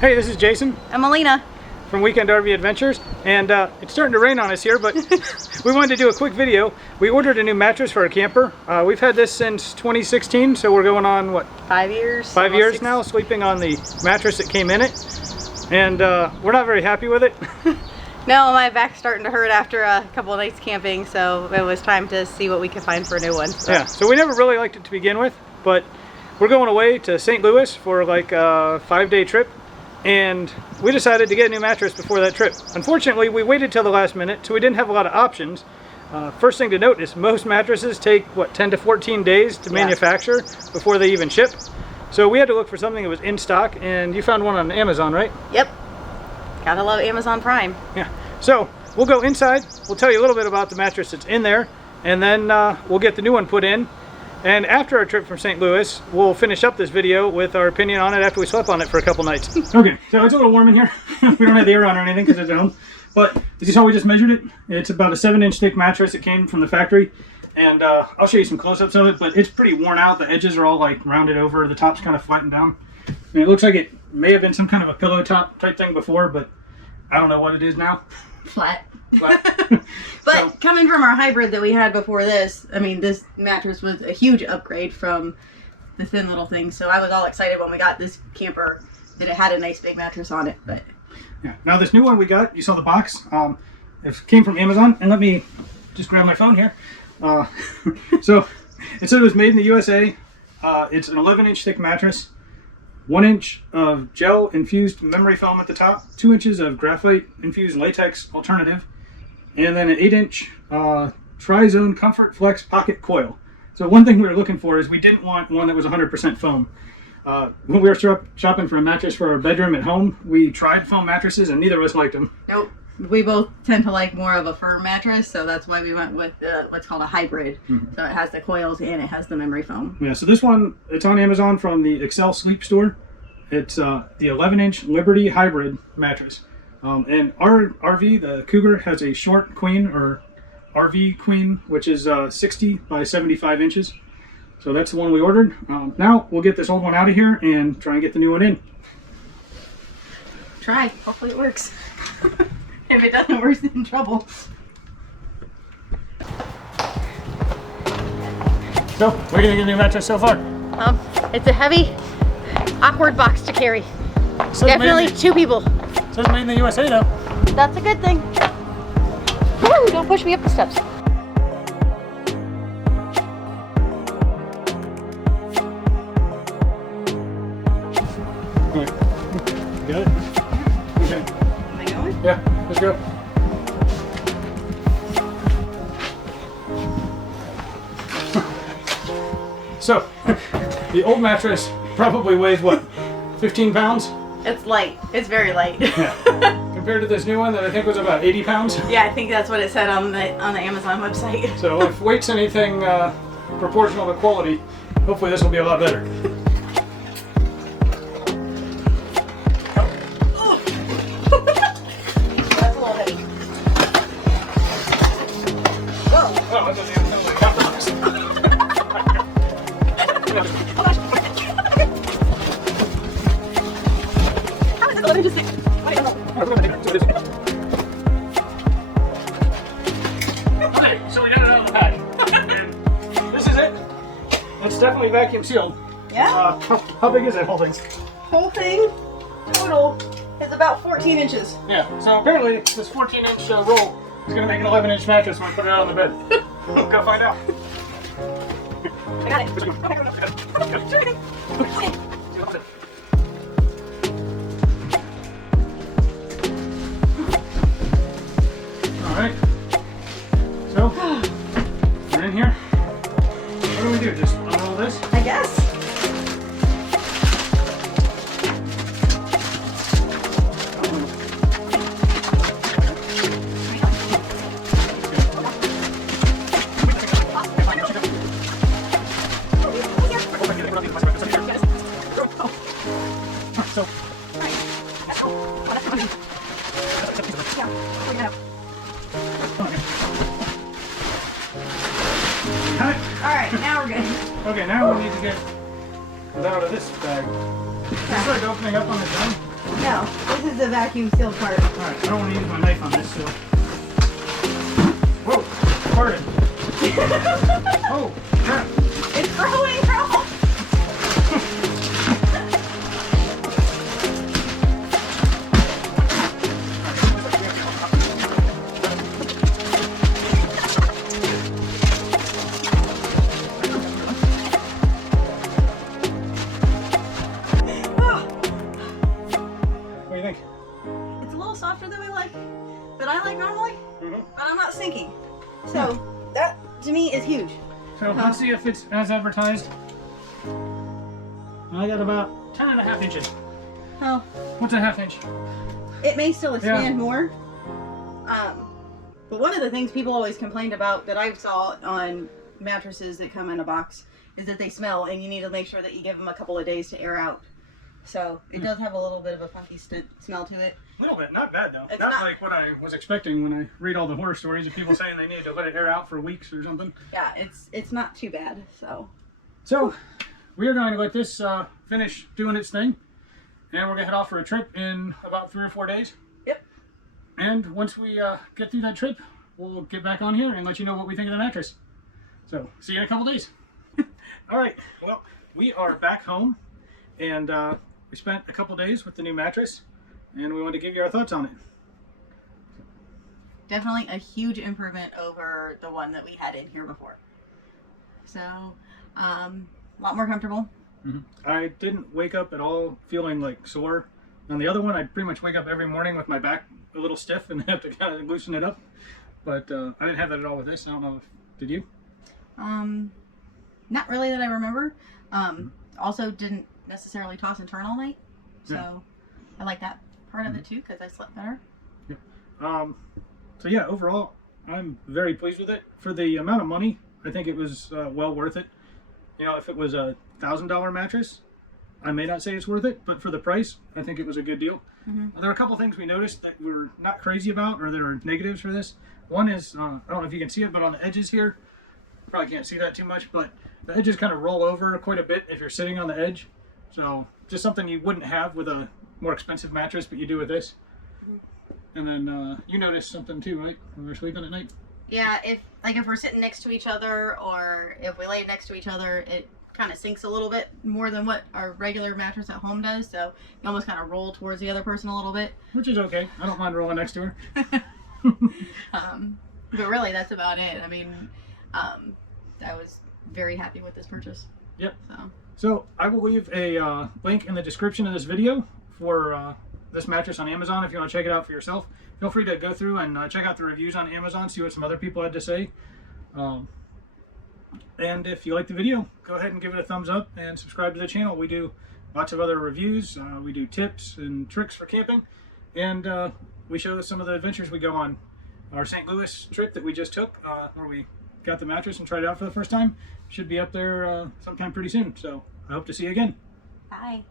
Hey, this is Jason. I'm Melina. From Weekend RV Adventures, and it's starting to rain on us here, but we wanted to do a quick video. We ordered a new mattress for our camper. We've had this since 2016, so we're going on, what? 5 years? 5 years now, sleeping on the mattress that came in it, and we're not very happy with it. No, my back's starting to hurt after a couple of nights camping, so it was time to see what we could find for a new one. So. Yeah, so we never really liked it to begin with, but we're going away to St. Louis for like a 5-day trip. And we decided to get a new mattress before that trip. Unfortunately, we waited till the last minute, so we didn't have a lot of options. First thing to note is most mattresses take, what, 10 to 14 days to manufacture before they even ship. So we had to look for something that was in stock, and you found one on Amazon, right? Yep. Gotta love Amazon Prime. Yeah. So we'll go inside, we'll tell you a little bit about the mattress that's in there, and then we'll get the new one put in. And after our trip from St. Louis, we'll finish up this video with our opinion on it after we slept on it for a couple nights. Okay, so it's a little warm in here. We don't have the air on or anything because it's at home. But did you saw we just measured it? It's about a 7-inch thick mattress. It came from the factory. And I'll show you some close-ups of it, but it's pretty worn out. The edges are all like rounded over. The top's kind of flattened down. And it looks like it may have been some kind of a pillow top type thing before, but I don't know what it is now. Flat. But so, coming from our hybrid that we had before this, I mean, this mattress was a huge upgrade from the thin little thing. So I was all excited when we got this camper that it had a nice big mattress on it. But yeah, now this new one we got, you saw the box. It came from Amazon, and let me just grab my phone here. So it said it was made in the USA. It's an 11-inch thick mattress. 1 inch of gel infused memory foam at the top, 2 inches of graphite infused latex alternative, and then an 8-inch Tri-Zone Comfort Flex pocket coil. So one thing we were looking for is we didn't want one that was 100% foam. When we were shopping for a mattress for our bedroom at home, we tried foam mattresses and neither of us liked them. Nope. We both tend to like more of a firm mattress, so that's why we went with what's called a hybrid. Mm-hmm. So it has the coils and it has the memory foam. Yeah, so this one, it's on Amazon from the Excel Sleep Store. It's the 11-inch Liberty Hybrid mattress. And our RV, the Cougar, has a short queen, or RV queen, which is 60 by 75 inches. So that's the one we ordered. Now we'll get this old one out of here and try and get the new one in. Try. Hopefully it works. If it doesn't, we're in trouble. So, what do you think of the new mattress so far? It's a heavy, awkward box to carry. Definitely 2 people. It says made in the USA though. That's a good thing. Woo, don't push me up the steps. Right. Got it? Okay. Am I going? Yeah, let's go. So, the old mattress probably weighs what, 15 pounds? It's light. It's very light. Yeah. Compared to this new one that I think was about 80 pounds. Yeah, I think that's what it said on the Amazon website. So if weight's anything proportional to quality, hopefully this will be a lot better. That's a little heavy. Whoa. Oh, that doesn't even feel like a box. Okay, so we got it out of the bag. And this is it. It's definitely vacuum sealed. Yeah? How big is that whole thing? Whole thing total is about 14 inches. Yeah, so apparently this 14-inch roll is going to make an 11-inch mattress when we put it out on the bed. We'll go find out. I got it. Alright, so we're in here. What do we do? Just unroll this? I guess. Alright, now we're good. Okay, now we need to get it out of this bag. Is this like opening up on its own? No, this is the vacuum sealed part. Alright, I don't want to use my knife on this, so. Whoa! Pardon. Oh, crap. It's growing, girl! What do you think? It's a little softer than I like normally, Mm-hmm. but I'm not sinking. So, that to me is huge. So let's see if it's as advertised. I got about 10.5 inches. Oh, What's a half inch? it may still expand more. But one of the things people always complained about that I saw on mattresses that come in a box is that they smell, and you need to make sure that you give them a couple of days to air out. So it does have a little bit of a funky smell to it. A little bit, not bad though. It's Not not- like what I was expecting when I read all the horror stories of people saying they need to let it air out for weeks or something. Yeah, it's not too bad. So we are going to let this finish doing its thing, and we're gonna head off for a trip in about 3 or 4 days. Yep. And once we get through that trip, we'll get back on here and let you know what we think of the mattress. So see you in a couple days. All right. Well, we are back home, and we spent a couple days with the new mattress, and we want to give you our thoughts on it. Definitely a huge improvement over the one that we had in here before. So, a lot more comfortable. Mm-hmm. I didn't wake up at all feeling like sore. On the other one, I pretty much wake up every morning with my back a little stiff and have to kind of loosen it up. But I didn't have that at all with this. I don't know if, did you? Not really that I remember. Also didn't necessarily toss and turn all night. So, Yeah. I like that part of it too, because I slept better. So yeah, overall, I'm very pleased with it. For the amount of money, I think it was well worth it. You know, if it was a $1,000 mattress, I may not say it's worth it, but for the price, I think it was a good deal. Mm-hmm. There are a couple things we noticed that we're not crazy about, or there are negatives for this. One is, I don't know if you can see it, but on the edges here, probably can't see that too much, but the edges kind of roll over quite a bit if you're sitting on the edge. So just something you wouldn't have with a more expensive mattress, but you do with this. And then you noticed something too, right? When we were sleeping at night? Yeah, if we're sitting next to each other, or if we lay next to each other, it kind of sinks a little bit more than what our regular mattress at home does. So you almost kind of roll towards the other person a little bit. Which is okay. I don't mind rolling next to her. But really, that's about it. I mean, I was very happy with this purchase. Yep. So So I will leave a link in the description of this video for this mattress on Amazon if you want to check it out for yourself. Feel free to go through and check out the reviews on Amazon, see what some other people had to say. And if you like the video, go ahead and give it a thumbs up and subscribe to the channel. We do lots of other reviews. We do tips and tricks for camping. And we show some of the adventures we go on. Our St. Louis trip that we just took, where we got the mattress and tried it out for the first time, should be up there sometime pretty soon. So I hope to see you again. bye.